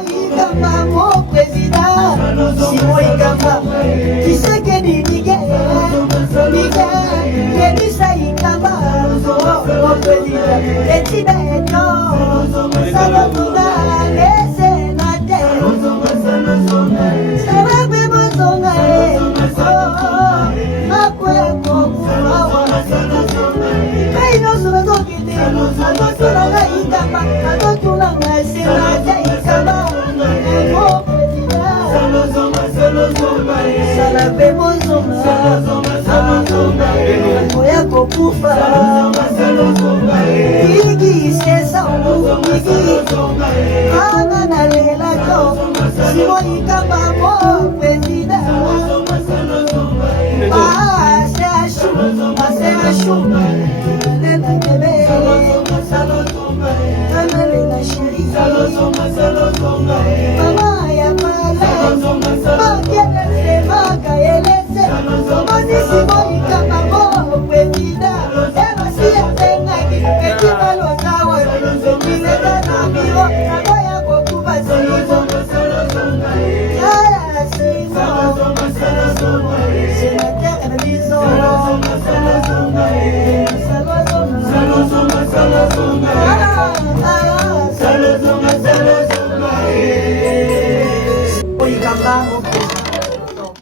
Ikamba mon président, Simon Ikamba, qui sait que dit Miguel, Yelisa Ikamba, mon président, et Tibéto, Salomona, les sénateurs, Salabé Mozonga, mais non, sur le dos qui dit, Adotulanga Ikamba, Adotulanga sénateur Ikamba, mon président, Salabé Mozonga, Moya Kokufa, Igi Sesa Igi, Anana Lela Jo, Simon Ikamba, mon président, Asehashu, Lela Kebe, Analela Sheri,